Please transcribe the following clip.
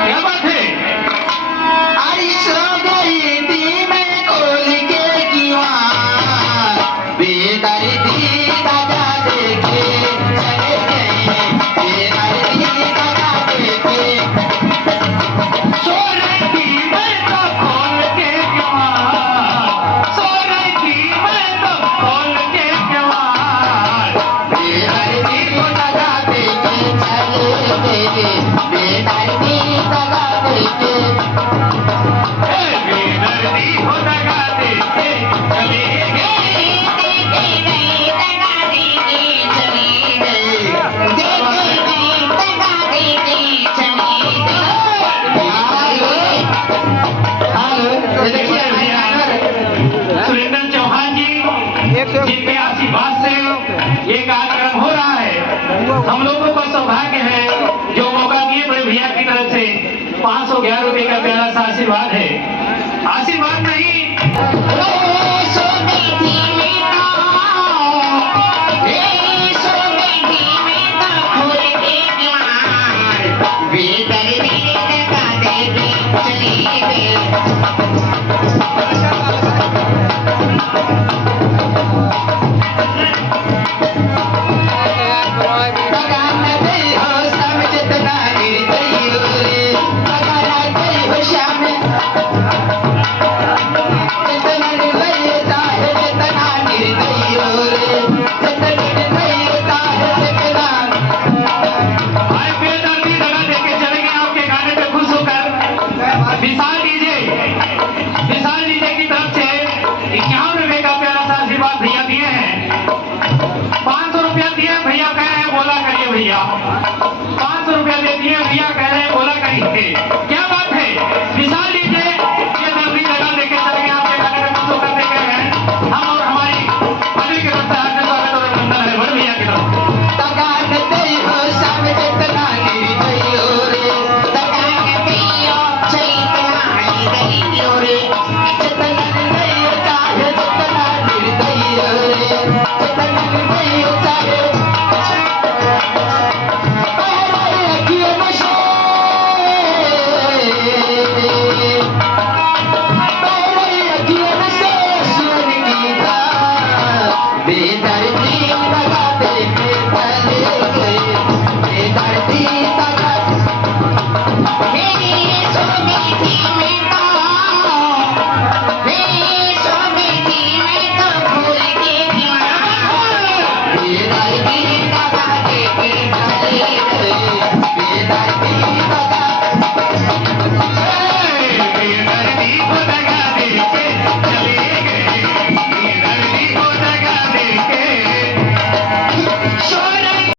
क्या बात है? आई सो गई थी मैं खोल के दीवार, बेदर्दी दगा देके चले गए, बेदर्दी दगा देके। सो रही थी मैं तो खोल के दीवार, सो रही थी मैं तो खोल के दीवार, बेदर्दी को दगा देके चले गए, बेदर्दी दगा देके। बेदर्दी हो दगा देके चले गए। सुरेंद्र चौहान जी जिनके आशीर्वाद से ये कार्यक्रम हो रहा है, हम लोगों का सौभाग्य है जो मौका दिए बड़े भैया की तरफ से 511 रुपए का प्यारा सा आशीर्वाद है। आशीर्वाद नहीं विशाल डीजे की तरफ से 51 रुपए का प्यारा सा आशीर्वाद भैया दिए हैं। 500 रुपया दिए भैया, कह रहे हैं बोला करिए भैया। 500 रुपया दे दिए भैया, कह रहे हैं बोला करिए। क्या